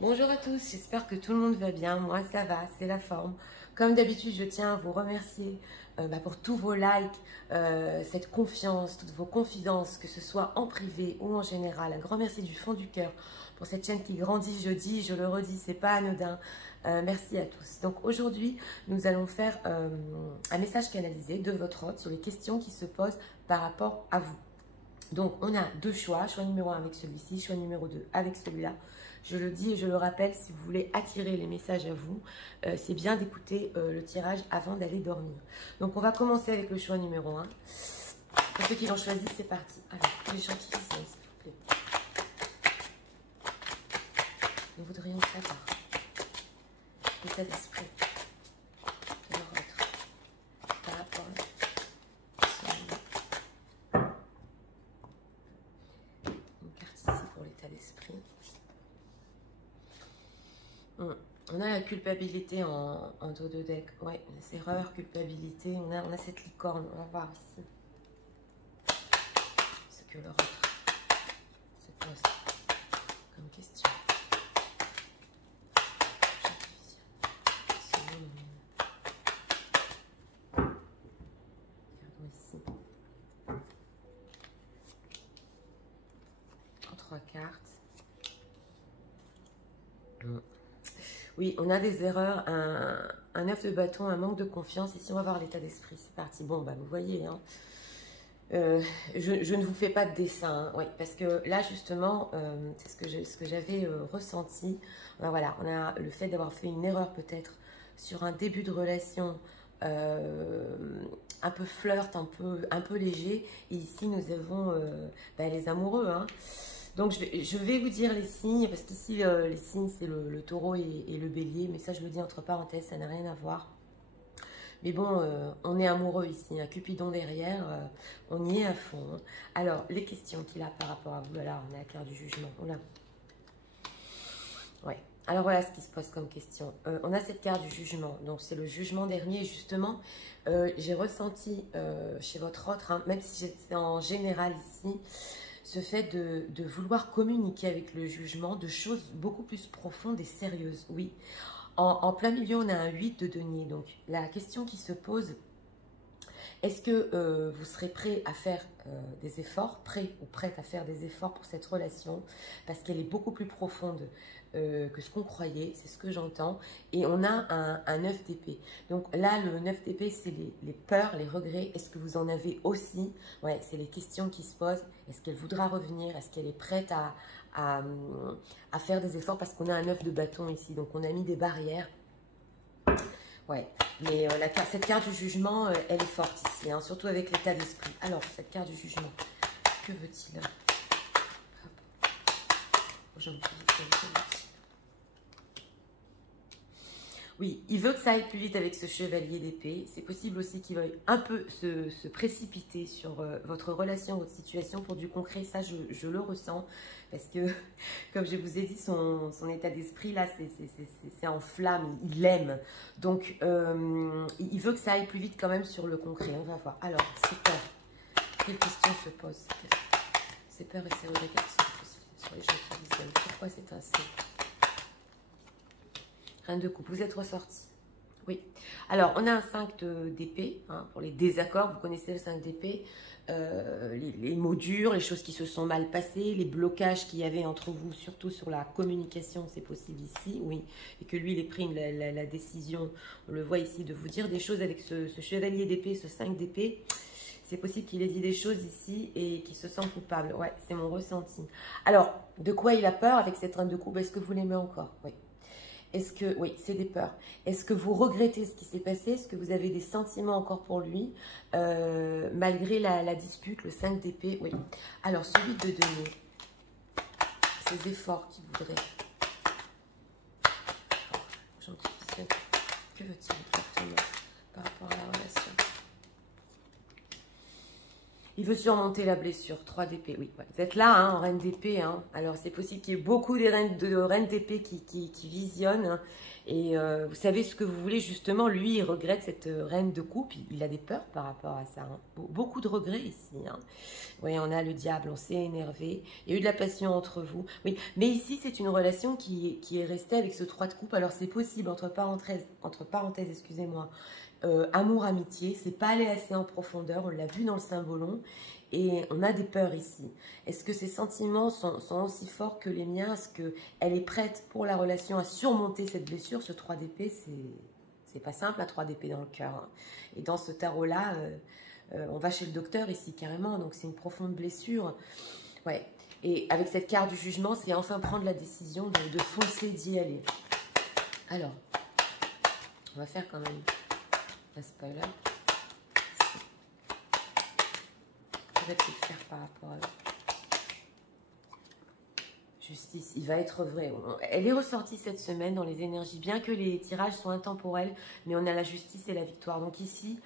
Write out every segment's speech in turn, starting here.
Bonjour à tous, j'espère que tout le monde va bien. Moi, ça va, c'est la forme. Comme d'habitude, je tiens à vous remercier pour tous vos likes, cette confiance, toutes vos confidences, que ce soit en privé ou en général. Un grand merci du fond du cœur pour cette chaîne qui grandit, je le redis, c'est pas anodin. Merci à tous. Donc aujourd'hui, nous allons faire un message canalisé de votre hôte sur les questions qui se posent par rapport à vous. Donc, on a deux choix, choix numéro 1 avec celui-ci, choix numéro 2 avec celui-là. Je le dis et je le rappelle, si vous voulez attirer les messages à vous, c'est bien d'écouter le tirage avant d'aller dormir. Donc, on va commencer avec le choix numéro 1. Pour ceux qui l'ont choisi, c'est parti. Alors, les gentils, s'il vous plaît. Nous voudrions savoir l'état d'esprit de leur autre par rapport à l'état d'esprit. On a la culpabilité en dos de deck. Ouais, les erreurs, culpabilité. On a cette licorne. On va voir ici ce que leur autre se pose comme question. Regardons ici. En 3 cartes. Oui, on a des erreurs, un 9 de bâton, un manque de confiance. Ici, on va voir l'état d'esprit. C'est parti. Bon, bah, vous voyez, hein, je ne vous fais pas de dessin. Hein, oui, parce que là, justement, c'est ce que j'avais ressenti. Ben, voilà, on a le fait d'avoir fait une erreur peut-être sur un début de relation un peu flirt, un peu léger. Et ici, nous avons les amoureux, hein. Donc, je vais vous dire les signes, parce qu'ici, les signes, c'est le taureau et le bélier. Mais ça, je le dis entre parenthèses, ça n'a rien à voir. Mais bon, on est amoureux ici, un Cupidon derrière, on y est à fond. Hein. Alors, les questions qu'il a par rapport à vous, là, on est à la carte du jugement. Oula. Ouais. Alors, voilà ce qui se pose comme question. On a cette carte du jugement. Donc, c'est le jugement dernier. Justement, j'ai ressenti chez votre autre, hein, même si j'étais en général ici, ce fait de vouloir communiquer avec le jugement de choses beaucoup plus profondes et sérieuses, oui. En plein milieu, on a un 8 de denier. Donc, la question qui se pose, est-ce que vous serez prêt à faire des efforts, prêt ou prête à faire des efforts pour cette relation, parce qu'elle est beaucoup plus profonde que ce qu'on croyait, c'est ce que j'entends. Et on a un 9 d'épée. Donc là, le 9 d'épée, c'est les peurs, les regrets. Est-ce que vous en avez aussi? Ouais, c'est les questions qui se posent. Est-ce qu'elle voudra revenir? Est-ce qu'elle est prête à faire des efforts? Parce qu'on a un 9 de bâton ici, donc on a mis des barrières. Ouais, mais cette carte du jugement, elle est forte ici, hein, surtout avec l'état d'esprit. Alors, cette carte du jugement, que veut-il? Oui, il veut que ça aille plus vite avec ce chevalier d'épée. C'est possible aussi qu'il veuille un peu se précipiter sur votre relation, votre situation pour du concret. Ça, je le ressens. Parce que, comme je vous ai dit, son état d'esprit, là, c'est en flamme. Il l'aime. Donc, il veut que ça aille plus vite quand même sur le concret. On va voir. Alors, ses peurs. Quelles questions se posent? Ses peurs et ses regrets sur les gens qui visionnent. Pourquoi c'est ainsi? Reine de coupe, vous êtes ressorti. Oui. Alors, on a un 5 d'épée, hein, pour les désaccords. Vous connaissez le 5 d'épée. Les mots durs, les choses qui se sont mal passées, les blocages qu'il y avait entre vous, surtout sur la communication, c'est possible ici, oui. Et que lui, il ait pris la décision, on le voit ici, de vous dire des choses avec ce chevalier d'épée, ce 5 d'épée. C'est possible qu'il ait dit des choses ici et qu'il se sent coupable. Ouais, c'est mon ressenti. Alors, de quoi il a peur avec cette reine de coupe? Est-ce que vous l'aimez encore? Oui. Est-ce que, oui, c'est des peurs. Est-ce que vous regrettez ce qui s'est passé? Est-ce que vous avez des sentiments encore pour lui malgré la dispute, le 5 d'épée? Oui. Alors, celui de denier, ces efforts qu'il voudrait. Que veut-il exactement par rapport à la relation? Il veut surmonter la blessure, 3 d'épée, oui. Ouais. Vous êtes là, hein, en reine d'épée. Hein. Alors, c'est possible qu'il y ait beaucoup de reines d'épée qui visionnent. Hein. Et vous savez ce que vous voulez, justement. Lui, il regrette cette reine de coupe. Il a des peurs par rapport à ça. Hein. Beaucoup de regrets ici. Hein. Oui, on a le diable, on s'est énervé. Il y a eu de la passion entre vous. Oui, mais ici, c'est une relation qui est restée avec ce 3 de coupe. Alors, c'est possible, entre parenthèses, excusez-moi, amour, amitié, c'est pas aller assez en profondeur, on l'a vu dans le symbolon, et on a des peurs ici. Est-ce que ces sentiments sont aussi forts que les miens? Est-ce qu'elle est prête pour la relation à surmonter cette blessure? Ce 3 d'épée, c'est pas simple, un 3 d'épée dans le cœur. Hein. Et dans ce tarot-là, on va chez le docteur ici, carrément, donc c'est une profonde blessure. Ouais. Et avec cette carte du jugement, c'est enfin prendre la décision de foncer, d'y aller. Alors, on va faire quand même un spoiler. Je vais peut-être faire par rapport à justice. Il va être vrai. Elle est ressortie cette semaine dans les énergies, bien que les tirages soient intemporels, mais on a la justice et la victoire. Donc ici,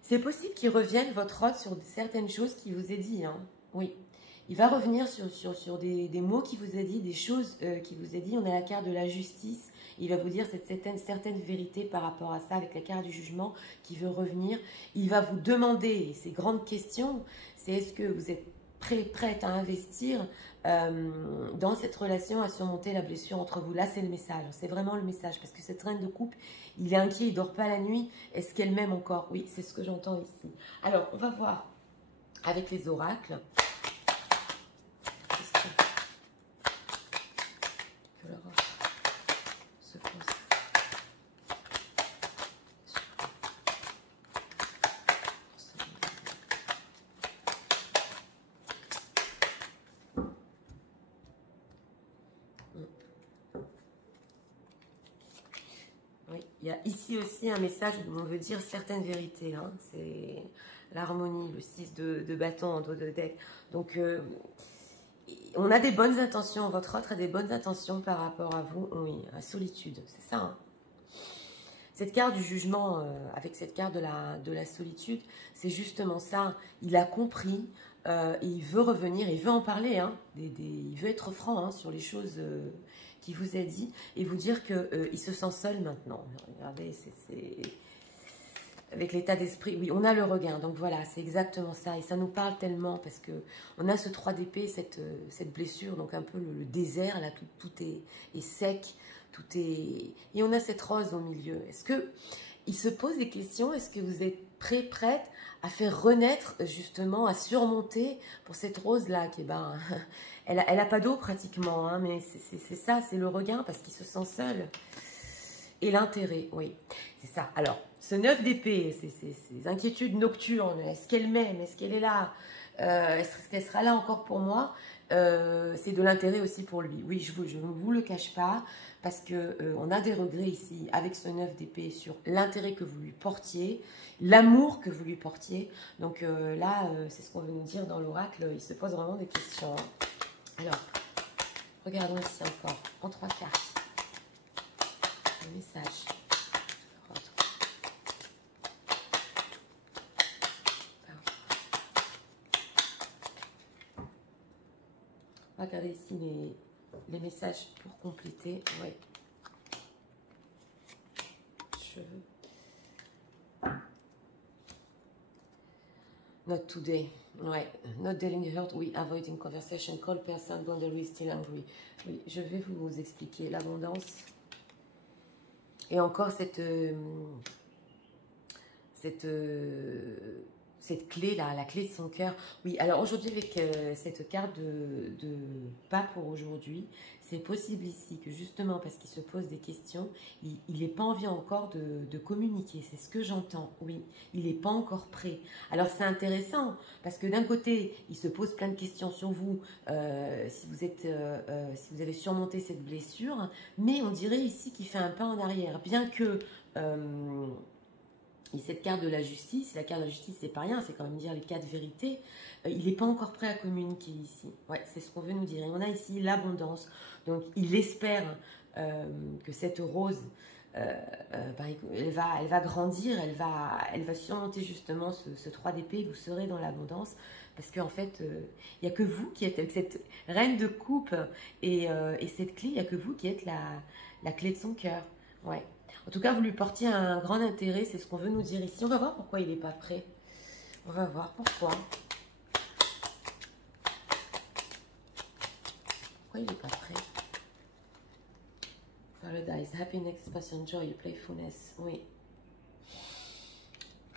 c'est possible qu'il revienne, votre hôte, sur certaines choses qu'il vous ait dit. Hein. Oui. Il va revenir sur des mots qu'il vous a dit, des choses qu'il vous a dit. On a la carte de la justice. Il va vous dire cette certaine vérité par rapport à ça, avec la carte du jugement qui veut revenir. Il va vous demander ces grandes questions. C'est est-ce que vous êtes prête à investir dans cette relation, à surmonter la blessure entre vous? Là, c'est le message. C'est vraiment le message. Parce que cette reine de coupe, il est inquiet, il ne dort pas la nuit. Est-ce qu'elle m'aime encore? Oui, c'est ce que j'entends ici. Alors, on va voir avec les oracles. Il y a ici aussi un message où on veut dire certaines vérités. Hein. C'est l'harmonie, le 6 de bâton en dos de deck. Donc, on a des bonnes intentions. Votre autre a des bonnes intentions par rapport à vous. Oui, à solitude, c'est ça. Hein. Cette carte du jugement, avec cette carte de la solitude, c'est justement ça. Il a compris, il veut revenir, il veut en parler. Hein, il veut être franc hein, sur les choses... qui vous a dit, et vous dire qu'il se sent seul maintenant. Regardez, c'est avec l'état d'esprit, oui, on a le regain, donc voilà, c'est exactement ça, et ça nous parle tellement, parce que on a ce 3 d'épée, cette blessure, donc un peu le désert, là, tout est sec, tout est... Et on a cette rose au milieu. Est-ce que il se pose des questions? Est-ce que vous êtes prête à faire renaître, justement, à surmonter pour cette rose-là, qui est ben... Elle a pas d'eau pratiquement, hein, mais c'est ça, c'est le regain parce qu'il se sent seul. Et l'intérêt, oui, c'est ça. Alors, ce 9 d'épée, ces inquiétudes nocturnes, est-ce qu'elle m'aime? Est-ce qu'elle est là? Est-ce qu'elle sera là encore pour moi? C'est de l'intérêt aussi pour lui. Oui, je ne vous le cache pas, parce qu'on a des regrets ici avec ce 9 d'épée sur l'intérêt que vous lui portiez, l'amour que vous lui portiez. Donc là, c'est ce qu'on veut nous dire dans l'oracle, il se pose vraiment des questions. Hein. Alors, regardons ici encore, en 3 cartes, le message. Regardez ici les messages pour compléter. Ouais. Cheveux. Not today. Ouais. Not dealing hurt. Oui. Avoiding conversation. Cold person. Boundary still angry. Oui. Je vais vous expliquer l'abondance. Et encore cette clé-là, la clé de son cœur. Oui, alors aujourd'hui, avec cette carte de pas pour aujourd'hui, c'est possible ici que justement, parce qu'il se pose des questions, il n'est pas envie encore de communiquer. C'est ce que j'entends, oui. Il n'est pas encore prêt. Alors, c'est intéressant, parce que d'un côté, il se pose plein de questions sur vous, si vous avez surmonté cette blessure, mais on dirait ici qu'il fait un pas en arrière, bien que... Et cette carte de la justice c'est pas rien, c'est quand même dire les 4 vérités. Il n'est pas encore prêt à communiquer ici. Ouais, c'est ce qu'on veut nous dire. Et on a ici l'abondance. Donc, il espère que cette rose elle va grandir, elle va surmonter justement ce 3 d'épée, vous serez dans l'abondance, parce qu'en fait, il n'y a que vous qui êtes, avec cette reine de coupe et cette clé, il n'y a que vous qui êtes la clé de son cœur. Ouais. En tout cas, vous lui portiez un grand intérêt, c'est ce qu'on veut nous dire ici. On va voir pourquoi il n'est pas prêt. On va voir pourquoi. Pourquoi il n'est pas prêt? Paradise, happiness, passion, joy, playfulness. Oui.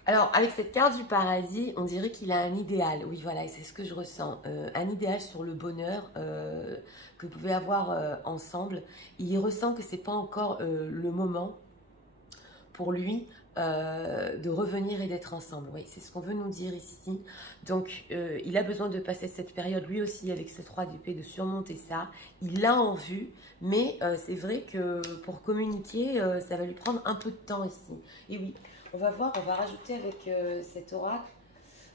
Alors, avec cette carte du paradis, on dirait qu'il a un idéal. Oui, voilà, et c'est ce que je ressens. Un idéal sur le bonheur que vous pouvez avoir ensemble. Il ressent que ce n'est pas encore le moment pour lui de revenir et d'être ensemble. Oui, c'est ce qu'on veut nous dire ici. Donc, il a besoin de passer cette période, lui aussi, avec ce 3 d'épée, de surmonter ça. Il l'a en vue, mais c'est vrai que pour communiquer, ça va lui prendre un peu de temps ici. Et oui, on va voir, on va rajouter avec cet oracle.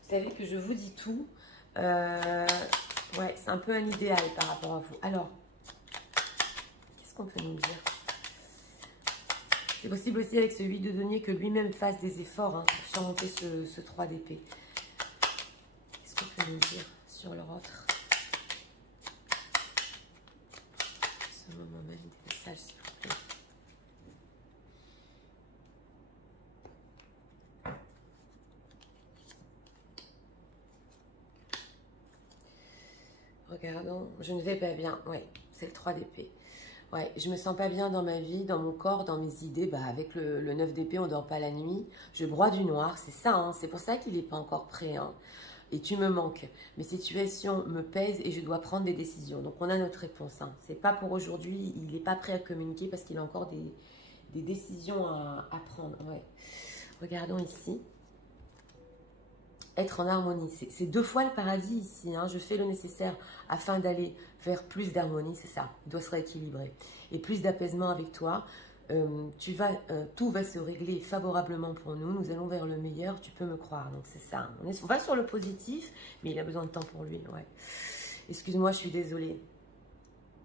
Vous savez que je vous dis tout. Ouais, c'est un peu un idéal par rapport à vous. Alors, qu'est-ce qu'on peut nous dire? C'est possible aussi avec ce 8 de denier que lui-même fasse des efforts pour surmonter ce 3 d'épée. Qu'est-ce qu'on peut nous dire sur leur autre? Ce moment même des messages, s'il vous plaît. Regardons, je ne vais pas bien. Ouais, c'est le 3 d'épée. Ouais, je me sens pas bien dans ma vie, dans mon corps, dans mes idées. Bah, avec le 9 d'épée, on dort pas la nuit. Je broie du noir, c'est ça. Hein, c'est pour ça qu'il n'est pas encore prêt. Hein. Et tu me manques. Mes situations me pèsent et je dois prendre des décisions. Donc, on a notre réponse. Hein. C'est pas pour aujourd'hui. Il n'est pas prêt à communiquer parce qu'il a encore des décisions à prendre. Ouais. Regardons ici. Être en harmonie. C'est 2 fois le paradis ici. Hein. Je fais le nécessaire afin d'aller vers plus d'harmonie, c'est ça. Il doit se rééquilibrer. Et plus d'apaisement avec toi. Tout va se régler favorablement pour nous. Nous allons vers le meilleur, tu peux me croire. Donc c'est ça. On va sur le positif, mais il a besoin de temps pour lui. Ouais. Excuse-moi, je suis désolée.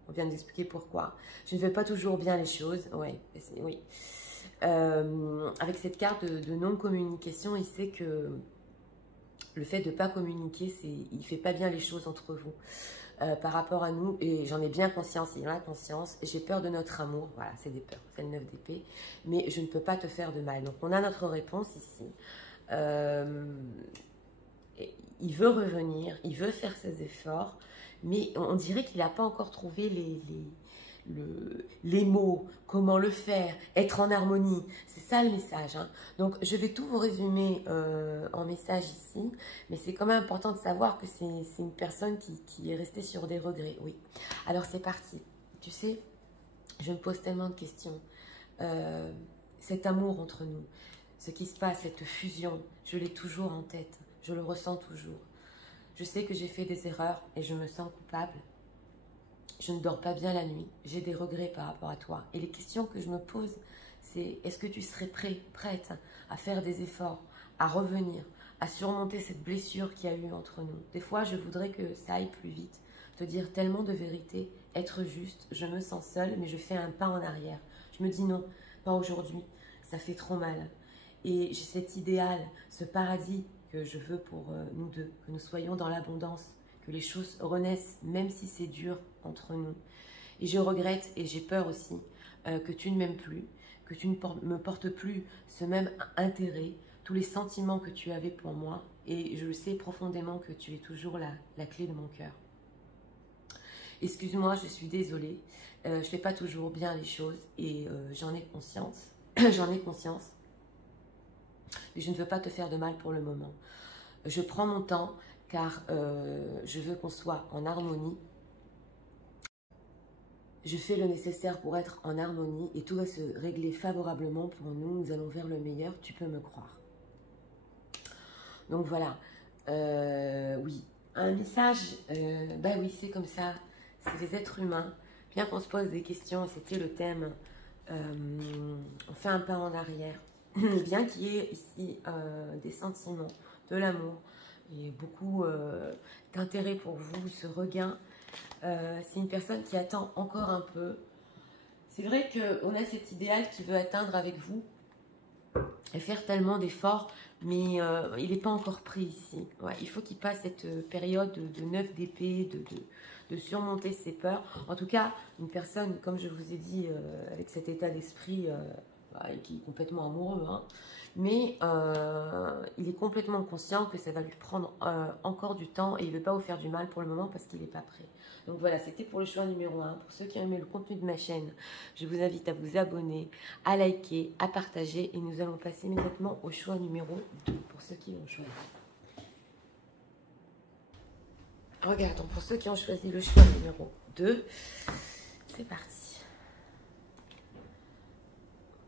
On vient d'expliquer pourquoi. Je ne fais pas toujours bien les choses. Ouais, oui. Avec cette carte de non-communication, il sait que le fait de ne pas communiquer, il ne fait pas bien les choses entre vous. Par rapport à nous, et j'en ai bien conscience, il en a conscience, j'ai peur de notre amour, voilà, c'est des peurs, c'est le 9 d'épée, mais je ne peux pas te faire de mal. Donc on a notre réponse ici. Il veut revenir, il veut faire ses efforts, mais on dirait qu'il n'a pas encore trouvé les mots, comment le faire, être en harmonie. C'est ça le message. Hein. Donc, je vais tout vous résumer en message ici, mais c'est quand même important de savoir que c'est une personne qui est restée sur des regrets. Oui. Alors, c'est parti. Tu sais, je me pose tellement de questions. Cet amour entre nous, ce qui se passe, cette fusion, je l'ai toujours en tête. Je le ressens toujours. Je sais que j'ai fait des erreurs et je me sens coupable. Je ne dors pas bien la nuit, j'ai des regrets par rapport à toi. Et les questions que je me pose, c'est est-ce que tu serais prête à faire des efforts, à revenir, à surmonter cette blessure qu'il y a eu entre nous? Des fois, je voudrais que ça aille plus vite, te dire tellement de vérité, être juste, je me sens seule, mais je fais un pas en arrière. Je me dis non, pas aujourd'hui, ça fait trop mal. Et j'ai cet idéal, ce paradis que je veux pour nous deux, que nous soyons dans l'abondance, que les choses renaissent, même si c'est dur entre nous. Et je regrette et j'ai peur aussi que tu ne m'aimes plus, que tu ne me portes plus ce même intérêt, tous les sentiments que tu avais pour moi. Et je le sais profondément que tu es toujours la clé de mon cœur. Excuse-moi, je suis désolée. Je ne fais pas toujours bien les choses et j'en ai conscience. J'en ai conscience. Et je ne veux pas te faire de mal pour le moment. Je prends mon temps car je veux qu'on soit en harmonie. Je fais le nécessaire pour être en harmonie et tout va se régler favorablement pour nous. Nous allons vers le meilleur, tu peux me croire. Donc voilà, oui, un message, bah oui, c'est comme ça, c'est des êtres humains. Bien qu'on se pose des questions, c'était le thème, on fait un pas en arrière. Bien qu'il y ait ici des sentiments, de l'amour, et beaucoup d'intérêt pour vous, ce regain. C'est une personne qui attend encore un peu. C'est vrai qu'on a cet idéal qu'il veut atteindre avec vous et faire tellement d'efforts, mais il n'est pas encore pris ici. Ouais, il faut qu'il passe cette période de 9 d'épée, de surmonter ses peurs. En tout cas, une personne, comme je vous ai dit, avec cet état d'esprit qui est complètement amoureux, hein, mais il est complètement conscient que ça va lui prendre encore du temps et il ne veut pas vous faire du mal pour le moment parce qu'il n'est pas prêt. Donc voilà, c'était pour le choix numéro 1. Pour ceux qui ont aimé le contenu de ma chaîne, je vous invite à vous abonner, à liker, à partager et nous allons passer immédiatement au choix numéro 2 pour ceux qui l'ont choisi. Regardons, pour ceux qui ont choisi le choix numéro 2, c'est parti.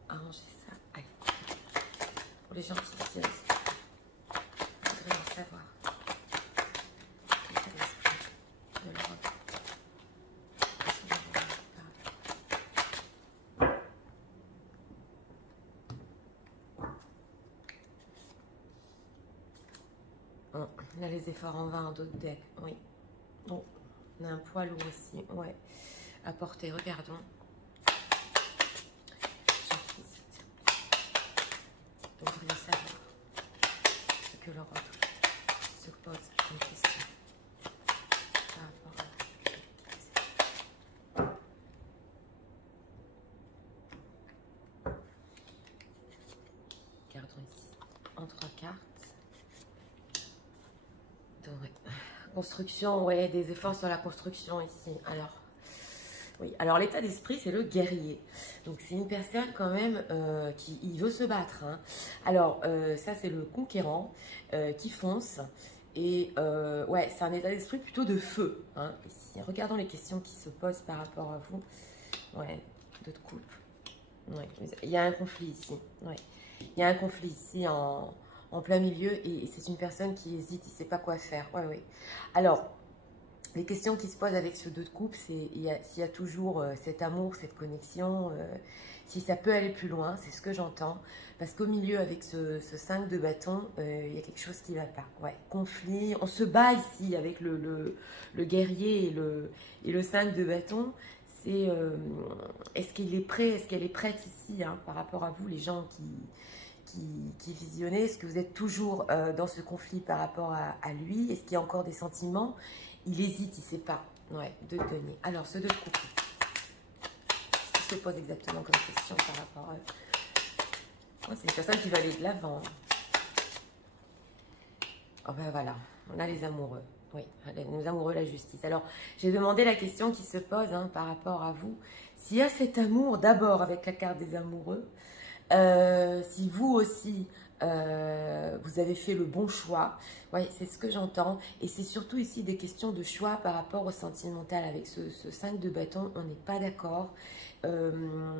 Arrangez ça. Allez. Pour les gens qui tirent, je voudrais en savoir. L'état d'esprit de l'Europe. On a les efforts en vain, d'autres decks, oui. Bon, on a un poids lourd aussi, ouais. À porter, regardons. Donc, vous voulez savoir ce que l'Europe se pose comme question par rapport à... Regardons ici, en 3 cartes. Construction, ouais, des efforts sur la construction ici. Alors, oui, alors l'état d'esprit, c'est le guerrier. Donc, c'est une personne quand même qui il veut se battre. Hein. Alors, ça, c'est le conquérant qui fonce. Et ouais, c'est un état d'esprit plutôt de feu. Hein, ici. Regardons les questions qui se posent par rapport à vous. Ouais, d'autres coupes. Ouais, il y a un conflit ici. Ouais. Il y a un conflit ici en plein milieu et c'est une personne qui hésite, il ne sait pas quoi faire. Ouais, oui. Alors, les questions qui se posent avec ce 2 de coupe, c'est s'il y a toujours cet amour, cette connexion, si ça peut aller plus loin, c'est ce que j'entends. Parce qu'au milieu, avec ce 5 de bâton, il y a quelque chose qui ne va pas. Ouais, conflit, on se bat ici avec le guerrier et le 5 de bâton. C'est est-ce qu'il est prêt, est-ce qu'elle est prête ici, hein, par rapport à vous, les gens qui visionnez, est-ce que vous êtes toujours dans ce conflit par rapport à lui? Est-ce qu'il y a encore des sentiments? Il hésite, il ne sait pas. Ouais, 2 de denier. Alors, ce 2 de coupe, qu'est-ce qu'il se pose exactement comme question par rapport à... c'est une personne qui va aller de l'avant. Oh ben voilà, on a les amoureux. Oui, les amoureux, la justice. Alors, j'ai demandé la question qui se pose par rapport à vous. S'il y a cet amour, d'abord avec la carte des amoureux, si vous aussi, vous avez fait le bon choix, ouais, c'est ce que j'entends. Et c'est surtout ici des questions de choix par rapport au sentimental. Avec ce 5 de bâton, on n'est pas d'accord.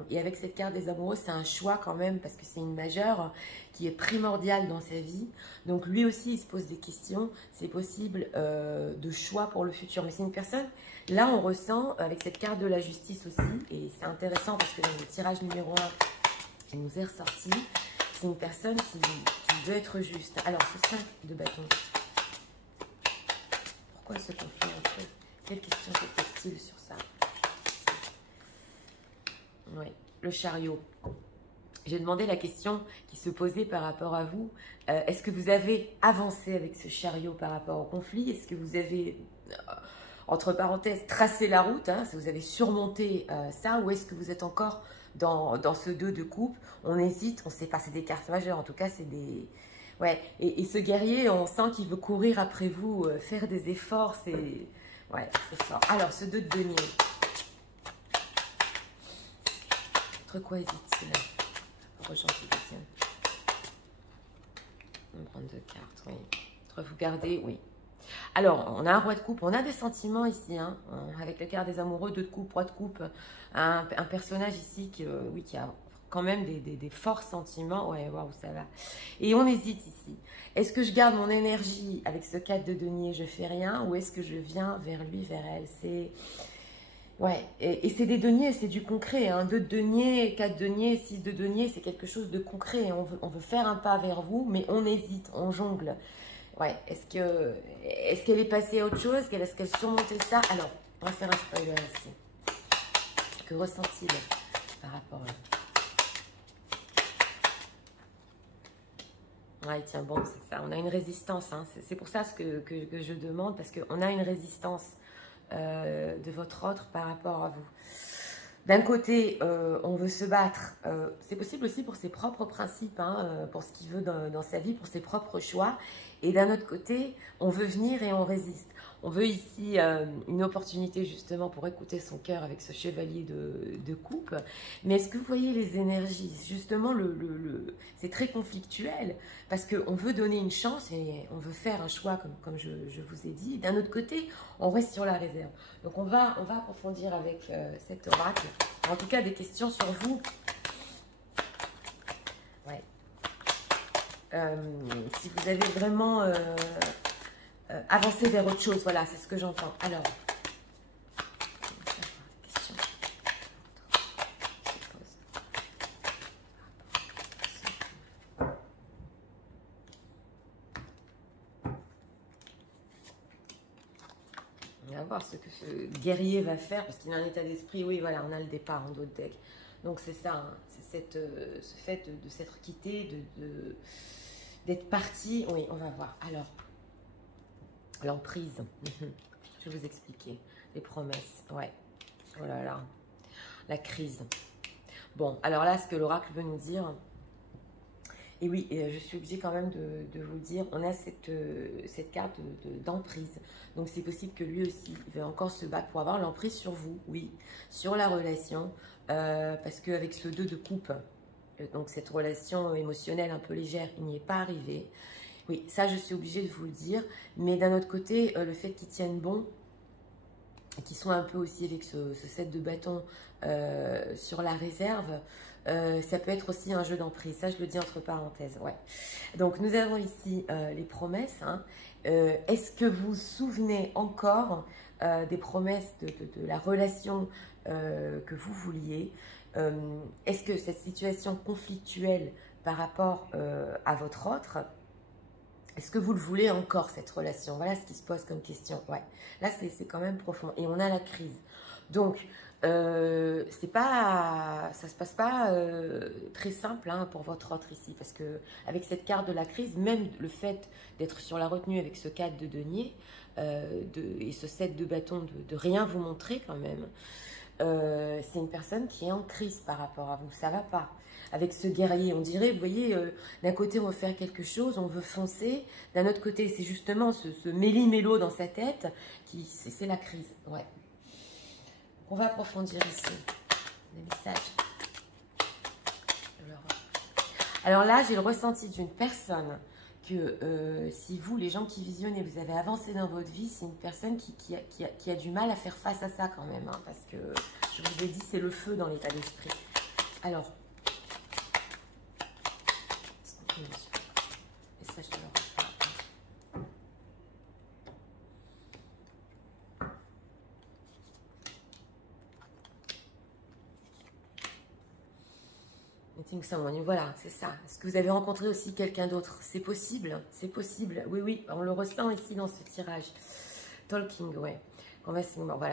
Et avec cette carte des amoureux, c'est un choix quand même, parce que c'est une majeure qui est primordiale dans sa vie. Donc lui aussi, il se pose des questions. C'est possible de choix pour le futur. Mais c'est une personne, là on ressent avec cette carte de la justice aussi, et c'est intéressant parce que dans le tirage numéro 1, elle nous est ressortie. C'est une personne qui veut être juste. Alors, ce 5 de bâton. Pourquoi ce conflit entre eux? Quelle question se pose-t-il sur ça? Oui, le chariot. J'ai demandé la question qui se posait par rapport à vous. Est-ce que vous avez avancé avec ce chariot par rapport au conflit? Est-ce que vous avez, entre parenthèses, tracé la route, hein, si vous avez surmonté ça? Ou est-ce que vous êtes encore dans ce 2 de coupe? On hésite, on ne sait pas, c'est des cartes majeures, en tout cas c'est des... Ouais, et ce guerrier, on sent qu'il veut courir après vous, faire des efforts, c'est... Ouais, c'est fort. Alors, ce 2 de denier. Entre quoi hésite-t-il? Pour gens qui détiennent. On va prendre 2 cartes, oui. Entre vous garder, oui. Alors, on a un roi de coupe, on a des sentiments ici, hein, avec la carte des amoureux, 2 de coupe, roi de coupe, un personnage ici qui, oui, qui a quand même des forts sentiments. Ouais, waouh, ça va. Et on hésite ici. Est-ce que je garde mon énergie avec ce 4 de denier, je fais rien, ou est-ce que je viens vers lui, vers elle? C'est... Ouais, et c'est des deniers, c'est du concret. Hein. 2 de denier, 4 de denier, 6 de denier, c'est quelque chose de concret. On veut faire un pas vers vous, mais on hésite, on jongle. Ouais, est-ce qu'elle est passée à autre chose? Est-ce qu'elle surmontait ça? Alors, on va faire un spoiler ici. Que ressent-il par rapport à... Ouais, tiens, bon, c'est ça. On a une résistance. Hein. C'est pour ça que je demande, parce qu'on a une résistance de votre autre par rapport à vous. D'un côté, on veut se battre. C'est possible aussi pour ses propres principes, hein, pour ce qu'il veut dans sa vie, pour ses propres choix. Et d'un autre côté, on veut venir et on résiste. On veut ici une opportunité justement pour écouter son cœur avec ce chevalier de coupe. Mais est-ce que vous voyez les énergies? Justement, c'est très conflictuel parce qu'on veut donner une chance et on veut faire un choix comme je vous ai dit. D'un autre côté, on reste sur la réserve. Donc on va approfondir avec cet oracle. En tout cas, des questions sur vous. Ouais. Si vous avez vraiment... avancer vers autre chose, voilà, c'est ce que j'entends. Alors, question. On va voir ce que ce guerrier va faire, parce qu'il a un état d'esprit, oui, voilà, on a le départ en dos de deck. Donc c'est ça, hein, c'est ce fait de s'être quitté, d'être parti, oui, on va voir. Alors, l'emprise, je vais vous expliquer, les promesses, ouais, oh là là, la crise. Bon, alors là, ce que l'oracle veut nous dire, et oui, je suis obligée quand même de vous le dire, on a cette carte d'emprise, donc c'est possible que lui aussi, il veut encore se battre pour avoir l'emprise sur vous, oui, sur la relation, parce qu'avec ce 2 de coupe, donc cette relation émotionnelle un peu légère, il n'y est pas arrivé. Oui, ça, je suis obligée de vous le dire. Mais d'un autre côté, le fait qu'ils tiennent bon, qu'ils soient un peu aussi avec ce 7 de bâton sur la réserve, ça peut être aussi un jeu d'emprise. Ça, je le dis entre parenthèses. Ouais. Donc, nous avons ici les promesses. Hein. Est-ce que vous vous souvenez encore des promesses de la relation que vous vouliez? Est-ce que cette situation conflictuelle par rapport à votre autre... Est-ce que vous le voulez encore, cette relation? Voilà ce qui se pose comme question. Ouais. Là, c'est quand même profond. Et on a la crise. Donc, c'est pas, ça se passe pas très simple hein, pour votre autre ici. Parce que avec cette carte de la crise, même le fait d'être sur la retenue avec ce 4 de denier et ce 7 de bâton, de rien vous montrer quand même, c'est une personne qui est en crise par rapport à vous. Ça va pas. Avec ce guerrier, on dirait, vous voyez, d'un côté on veut faire quelque chose, on veut foncer, d'un autre côté c'est justement ce méli-mélo dans sa tête, c'est la crise, ouais. On va approfondir ici, les messages. Alors là, j'ai le ressenti d'une personne que si vous, les gens qui visionnez, vous avez avancé dans votre vie, c'est une personne qui a du mal à faire face à ça quand même, hein, parce que, je vous ai dit, c'est le feu dans l'état d'esprit. Alors, et ça, je te le reprends. Voilà, c'est ça. Est-ce que vous avez rencontré aussi quelqu'un d'autre? C'est possible, c'est possible. Oui, oui, on le ressent ici dans ce tirage. Talking, ouais. Voilà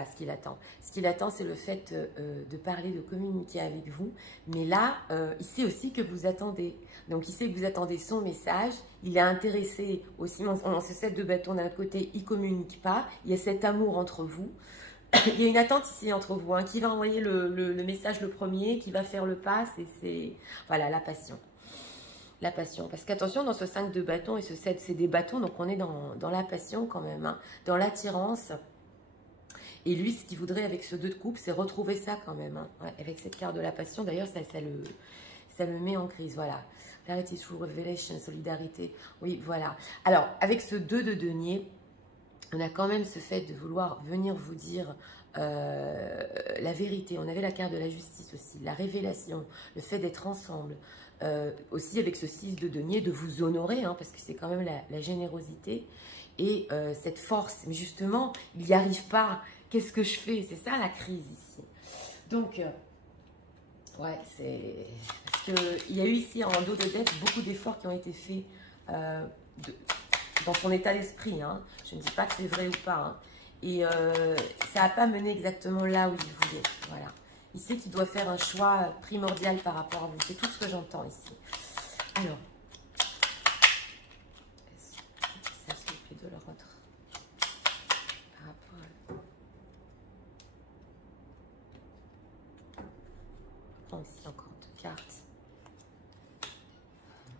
ce qu'il attend. Ce qu'il attend, c'est le fait de parler, de communiquer avec vous. Mais là, il sait aussi que vous attendez. Donc, il sait que vous attendez son message. Il est intéressé aussi. On se 7 de bâton d'un côté, il ne communique pas. Il y a cet amour entre vous. Il y a une attente ici entre vous. Hein, qui va envoyer le message le premier, qui va faire le pas. C'est voilà, la passion. La passion. Parce qu'attention, dans ce 5 de bâton et ce 7, c'est des bâtons. Donc, on est dans la passion quand même. Hein, dans l'attirance. Et lui, ce qu'il voudrait avec ce 2 de coupe, c'est retrouver ça quand même. Hein. Ouais, avec cette carte de la passion, d'ailleurs, ça le met en crise. Voilà. Clarity, True Revelation, solidarité. Oui, voilà. Alors, avec ce 2 de denier, on a quand même ce fait de vouloir venir vous dire la vérité. On avait la carte de la justice aussi, la révélation, le fait d'être ensemble. Aussi avec ce 6 de denier, de vous honorer, hein, parce que c'est quand même la générosité. Et cette force, mais justement, il n'y arrive pas. Qu'est-ce que je fais? C'est ça la crise ici. Donc, ouais, c'est... Parce qu'il y a eu ici, en dos de deck, beaucoup d'efforts qui ont été faits dans son état d'esprit. Hein. Je ne dis pas que c'est vrai ou pas. Hein. Et ça n'a pas mené exactement là où il voulait. Voilà. Il sait qu'il doit faire un choix primordial par rapport à vous. C'est tout ce que j'entends ici. Alors, ça s'il vous plaît de leur autre par rapport à... Oh, ici encore 2 cartes.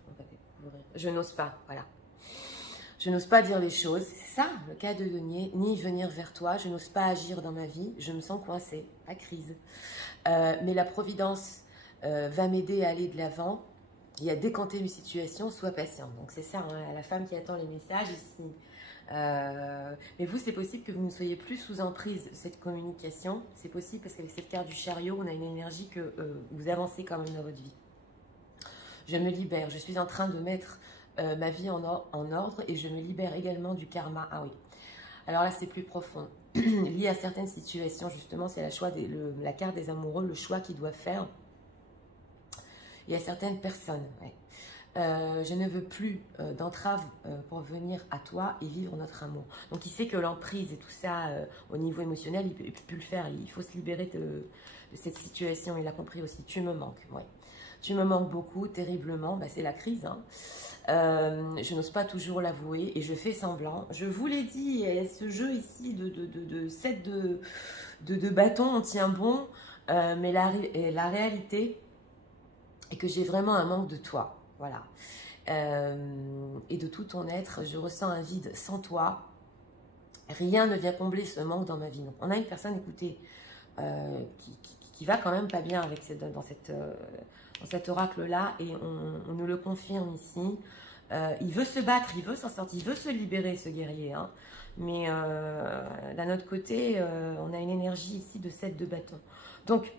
On va découvrir. Je n'ose pas, voilà. Je n'ose pas dire les choses, c'est ça le cas de denier, ni venir vers toi, je n'ose pas agir dans ma vie, je me sens coincée, à crise. Mais la providence va m'aider à aller de l'avant et à décanter une situation, sois patiente. Donc c'est ça, hein, la femme qui attend les messages ici. Mais vous, c'est possible que vous ne soyez plus sous emprise de cette communication, c'est possible parce qu'avec cette carte du chariot, on a une énergie que vous avancez quand même dans votre vie. Je me libère, je suis en train de mettre... ma vie en ordre et je me libère également du karma. Ah oui, alors là c'est plus profond. Lié à certaines situations, justement, c'est la carte des amoureux, le choix qu'ils doivent faire. Il y a certaines personnes. Ouais. Je ne veux plus d'entrave pour venir à toi et vivre notre amour. Donc il sait que l'emprise et tout ça, au niveau émotionnel, il ne peut plus le faire. Il faut se libérer de cette situation. Il a compris aussi, tu me manques. Ouais. Tu me manques beaucoup, terriblement. Bah, c'est la crise, hein. Je n'ose pas toujours l'avouer et je fais semblant. Je vous l'ai dit, il y a ce jeu ici de 7 de bâton, on tient bon, mais la réalité est que j'ai vraiment un manque de toi. Voilà. Et de tout ton être, je ressens un vide sans toi. Rien ne vient combler ce manque dans ma vie. Donc, on a une personne, écoutez, qui va quand même pas bien avec dans cet oracle-là, et on nous le confirme ici. Il veut se battre, il veut s'en sortir, il veut se libérer, ce guerrier. Hein. Mais d'un autre côté, on a une énergie ici de 7 de bâton. Donc,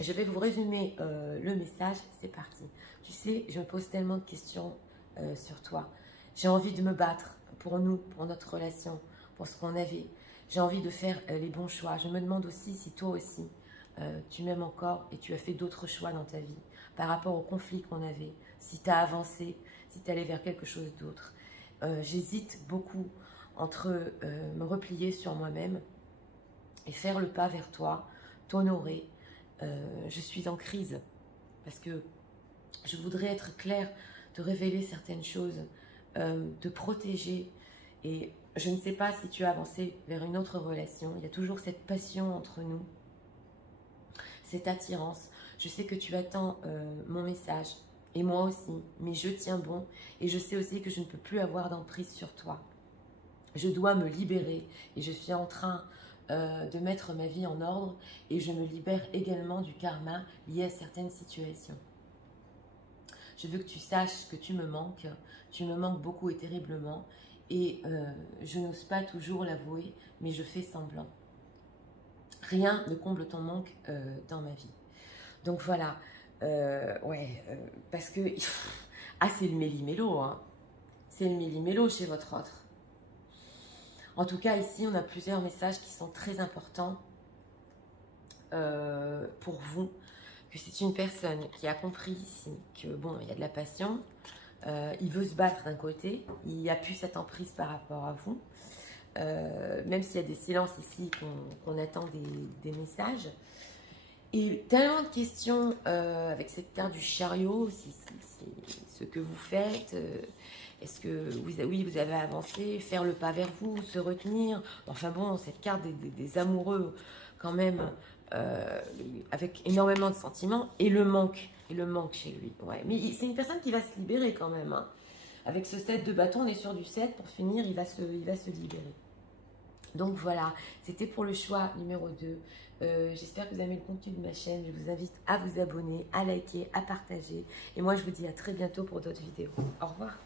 je vais vous résumer le message, c'est parti. Tu sais, je me pose tellement de questions sur toi. J'ai envie de me battre pour nous, pour notre relation, pour ce qu'on avait. J'ai envie de faire les bons choix. Je me demande aussi si toi aussi, tu m'aimes encore et tu as fait d'autres choix dans ta vie par rapport au conflit qu'on avait, si tu as avancé, si tu es allé vers quelque chose d'autre. J'hésite beaucoup entre me replier sur moi-même et faire le pas vers toi, t'honorer. Je suis en crise parce que je voudrais être claire, te révéler certaines choses, te protéger. Et je ne sais pas si tu as avancé vers une autre relation. Il y a toujours cette passion entre nous, cette attirance. Je sais que tu attends mon message, et moi aussi, mais je tiens bon. Et je sais aussi que je ne peux plus avoir d'emprise sur toi. Je dois me libérer et je suis en train de mettre ma vie en ordre et je me libère également du karma lié à certaines situations. Je veux que tu saches que tu me manques beaucoup et terriblement, et je n'ose pas toujours l'avouer, mais je fais semblant. Rien ne comble ton manque dans ma vie. Donc voilà, parce que... Ah, c'est le méli-mélo, hein. C'est le méli-mélo chez votre autre. En tout cas, ici, on a plusieurs messages qui sont très importants pour vous. Que c'est une personne qui a compris ici que, bon, il y a de la passion. Il veut se battre d'un côté. Il n'y a plus cette emprise par rapport à vous. Même s'il y a des silences ici, qu'on attend des messages. Et tellement de questions avec cette carte du chariot, ce que vous faites, est-ce que oui, vous avez avancé, faire le pas vers vous, se retenir, enfin bon, cette carte des amoureux quand même, avec énormément de sentiments, et le manque chez lui. Ouais. Mais c'est une personne qui va se libérer quand même, hein. Avec ce 7 de bâton, on est sur du 7, pour finir, il va se libérer. Donc voilà, c'était pour le choix numéro 2. J'espère que vous avez aimé le contenu de ma chaîne. Je vous invite à vous abonner, à liker, à partager. Et moi, je vous dis à très bientôt pour d'autres vidéos. Au revoir.